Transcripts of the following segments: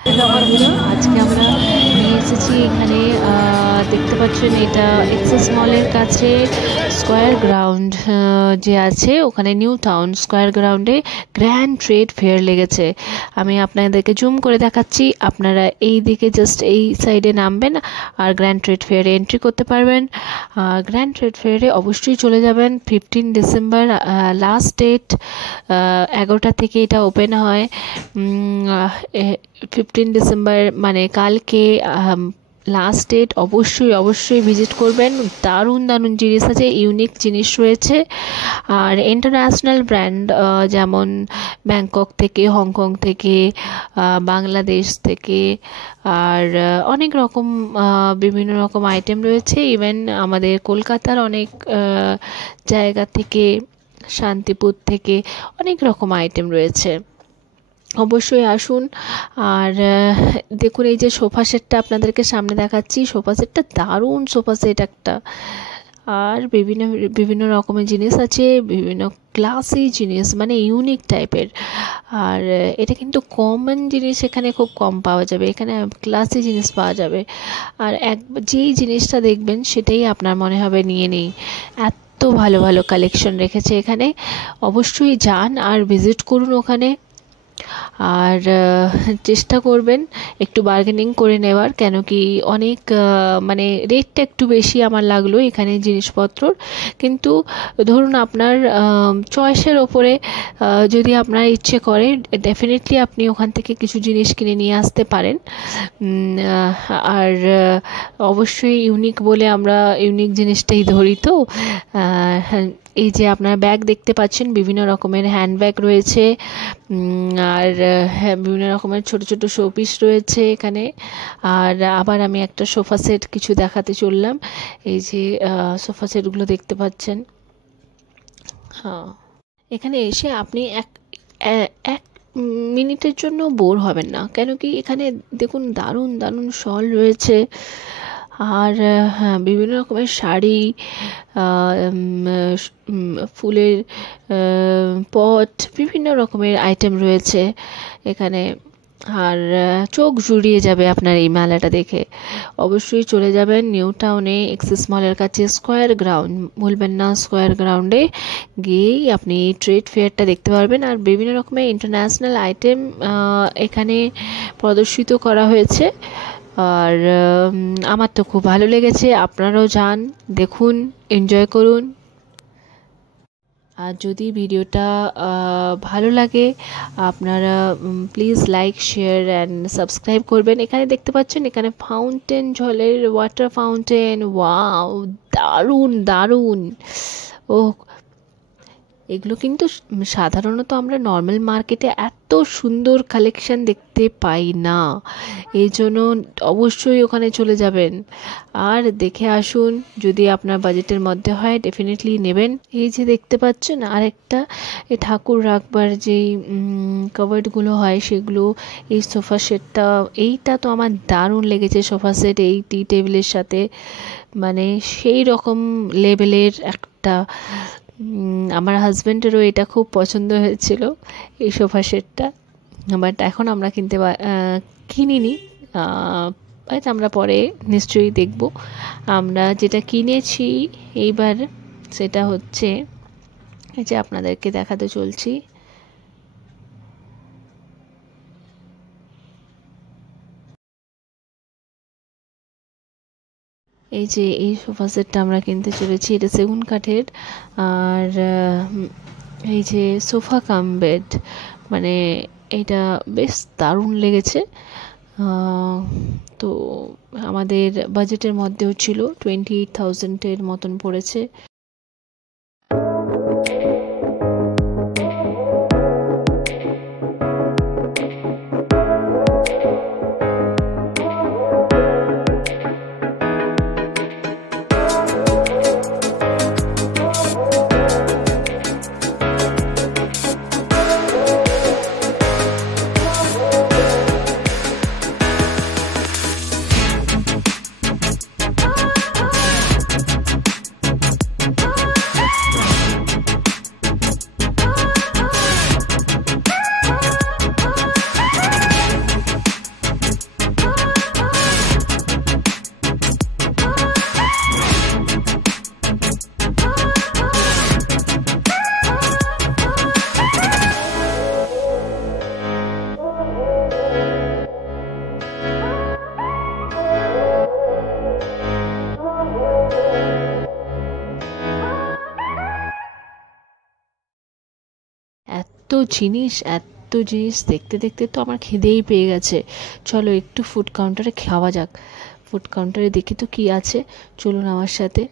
আজকে আমরা নিয়ে এসেছি এখানে দেখতে পাচ্ছেন এটা এক্সেস মলের কাছে স্কয়ার গ্রাউন্ড যে আছে ওখানে নিউ টাউন স্কয়ার গ্রাউন্ডে গ্র্যান্ড ট্রেড ফেয়ার লেগেছে। আমি আপনাদেরকে জুম করে দেখাচ্ছি, আপনারা এই দিকে জাস্ট এই সাইডে নামবেন আর গ্র্যান্ড ট্রেড ফেয়ারে এন্ট্রি করতে পারবেন। গ্র্যান্ড ট্রেড ফেয়ারে অবশ্যই চলে যাবেন। 15 ডিসেম্বর লাস্ট ডেট, 11টা থেকে এটা ওপেন হয়। 15 ডিসেম্বর মানে কালকে লাস্ট ডেট। অবশ্যই ভিজিট করবেন। দারুণ জিনিস আছে, ইউনিক জিনিস রয়েছে। আর ইন্টারন্যাশনাল ব্র্যান্ড যেমন ব্যাংকক থেকে, হংকং থেকে, বাংলাদেশ থেকে, আর অনেক রকম বিভিন্ন রকম আইটেম রয়েছে। ইভেন আমাদের কলকাতার অনেক জায়গা থেকে, শান্তিপুর থেকে অনেক রকম আইটেম রয়েছে। অবশ্যই আসুন। আর দেখুন এই যে সোফা সেটটা আপনাদেরকে সামনে দেখাচ্ছি, সোফা সেটটা দারুণ সোফা সেট একটা। আর বিভিন্ন রকমের জিনিস আছে, বিভিন্ন ক্লাসি জিনিস, মানে ইউনিক টাইপের। আর এটা কিন্তু কমন জিনিস এখানে খুব কম পাওয়া যাবে, এখানে ক্লাসি জিনিস পাওয়া যাবে। আর যেই জিনিসটা দেখবেন সেটাই আপনার মনে হবে নিয়ে নেই, এত ভালো কালেকশন রেখেছে এখানে। অবশ্যই যান আর ভিজিট করুন ওখানে। আর চেষ্টা করবেন একটু বার্গেনিং করে নেওয়ার, কেন কি অনেক মানে রেটটা একটু বেশি আমার লাগলো এখানে জিনিসপত্রর। কিন্তু ধরুন আপনার চয়েসের ওপরে যদি আপনার ইচ্ছে করে ডেফিনেটলি আপনি ওখান থেকে কিছু জিনিস কিনে নিয়ে আসতে পারেন। আর অবশ্যই ইউনিক বলে আমরা ইউনিক জিনিসটাই ধরি। তো এই যে আপনার ব্যাগ দেখতে পাচ্ছেন, বিভিন্ন রকমের হ্যান্ডব্যাগ রয়েছে। আর বিভিন্ন রকমের ছোট শোপিস রয়েছে এখানে। আর আবার আমি একটা সোফা সেট কিছু দেখাতে চললাম। এই যে সোফা সেটগুলো দেখতে পাচ্ছেন। হ্যাঁ, এখানে এসে আপনি এক মিনিটের জন্য বোর হবেন না, কেন কি এখানে দেখুন দারুণ শল রয়েছে। আর হ্যাঁ, বিভিন্ন রকমের শাড়ি, ফুলের পট, বিভিন্ন রকমের আইটেম রয়েছে এখানে। আর চোখ জুড়িয়ে যাবে আপনার এই মেলাটা দেখে। অবশ্যই চলে যাবেন নিউ টাউনে এক্সেস মলের কাছে স্কয়ার গ্রাউন্ড, ভুলবেন না। স্কয়ার গ্রাউন্ডে গিয়েই আপনি ট্রেড ফেয়ারটা দেখতে পারবেন। আর বিভিন্ন রকমের ইন্টারন্যাশনাল আইটেম এখানে প্রদর্শিত করা হয়েছে। আর আমার তো খুব ভালো লেগেছে, আপনারাও যান, দেখুন, এনজয় করুন। আর যদি ভিডিওটা ভালো লাগে আপনারা please like, share and subscribe করবেন। এখানে দেখতে পাচ্ছেন এখানে ফাউন্টেন, জলের ওয়াটার ফাউন্টেন, ওয়াও দারুণ। ও এগুলো কিন্তু সাধারণত আমরা নর্মাল মার্কেটে এত সুন্দর কালেকশন দেখতে পাই না, এই জন্য অবশ্যই ওখানে চলে যাবেন আর দেখে আসুন। যদি আপনার বাজেটের মধ্যে হয় ডেফিনেটলি নেবেন। এই যে দেখতে পাচ্ছেন আরেকটা এই ঠাকুর রাখবার যেই কভার্ডগুলো হয় সেগুলো, এই সোফা সেটটা, এইটা তো আমার দারুণ লেগেছে সোফা সেট। এই টি টেবিলের সাথে মানে সেই রকম লেভেলের একটা। আমার হাজব্যান্ডেরও এটা খুব পছন্দ হয়েছিল এই সোফা সেটটা, বাট এখন আমরা কিনিনি। আমরা পরে নিশ্চয়ই দেখব। আমরা যেটা কিনেছি এইবার সেটা হচ্ছে, এই যে আপনাদেরকে দেখাতে চলছি। এই যে এই সোফা সেটটা আমরা কিনতে চলেছি, এটা সেগুন কাঠের। আর এই যে সোফা কাম বেড, মানে এটা বেশ দারুণ লেগেছে। তো আমাদের বাজেটের মধ্যেও ছিল, 28,000-এর মতন পড়েছে। জিনিস দেখতে দেখতে তো আমার খিদেই পেয়ে গেছে। চলো একটু ফুড কাউন্টারে খাওয়া যাক। ফুড কাউন্টারে দেখি তো কি আছে, চলুন আমার সাথে।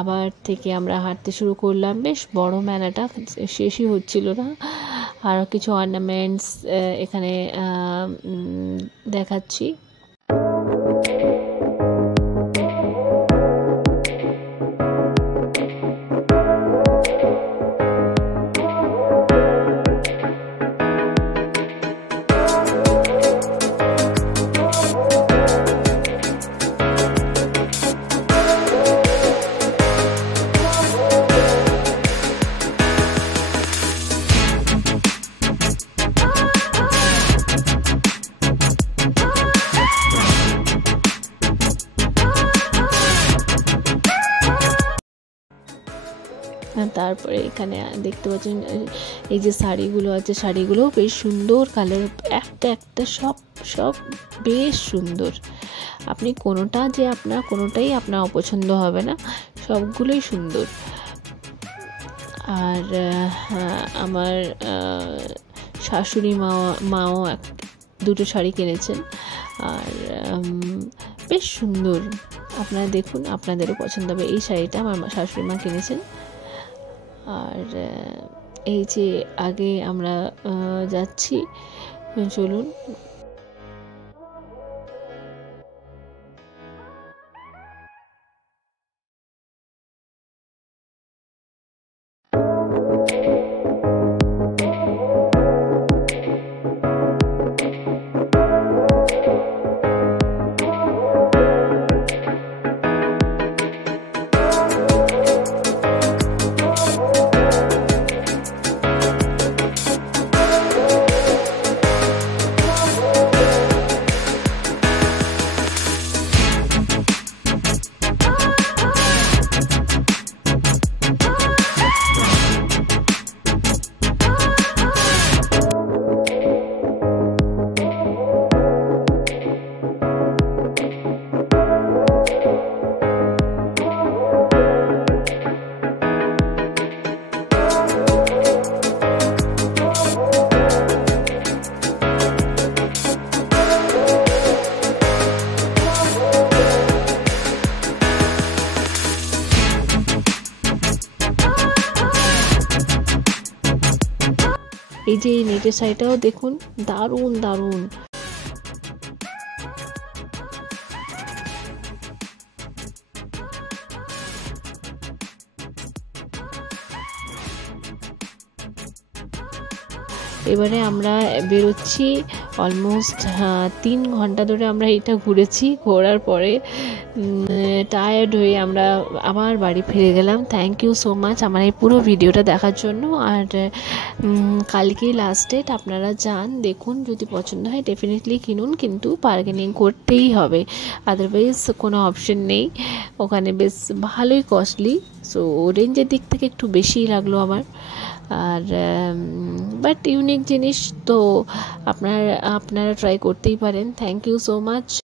আবার থেকে আমরা হাঁটতে শুরু করলাম। বেশ বড় মেলাটা, শেষই হচ্ছিল না। আর কিছু অর্নামেন্টস এখানে দেখাচ্ছি। তারপরে এখানে দেখতে পাচ্ছেন এই যে শাড়িগুলো আছে, শাড়িগুলোও বেশ সুন্দর কালার, একটা একটা সব বেশ সুন্দর। আপনি কোনোটাই আপনার অপছন্দ হবে না, সবগুলোই সুন্দর। আর আমার শাশুড়ি মাও দুটো শাড়ি কিনেছেন, আর বেশ সুন্দর। আপনারা দেখুন, আপনাদেরও পছন্দ হবে। এই শাড়িটা আমার শাশুড়ি মা কিনেছেন। আর এই যে আগে আমরা যাচ্ছি, চলুন। এই যে এই নেটের শাড়িটাও দেখুন, দারুণ দারুণ। এবারে আমরা বেরোচ্ছি। অলমোস্ট 3 ঘন্টা ধরে আমরা এটা ঘুরেছি। ঘোরার পরে টায়ার্ড হয়ে আমরা আবার বাড়ি ফিরে গেলাম। থ্যাংক ইউ সো মাচ আমার এই পুরো ভিডিওটা দেখার জন্য। আর কালকেই লাস্ট ডেট, আপনারা যান, দেখুন, যদি পছন্দ হয় ডেফিনেটলি কিনুন, কিন্তু বার্গেনিং করতেই হবে, আদারওয়াইজ কোনো অপশন নেই। ওখানে বেশ ভালোই কস্টলি, সো রেঞ্জের দিক থেকে একটু বেশিই লাগলো আমার। আর বাট ইউনিক জিনিস তো আপনারা ট্রাই করতেই পারেন। Thank you so much.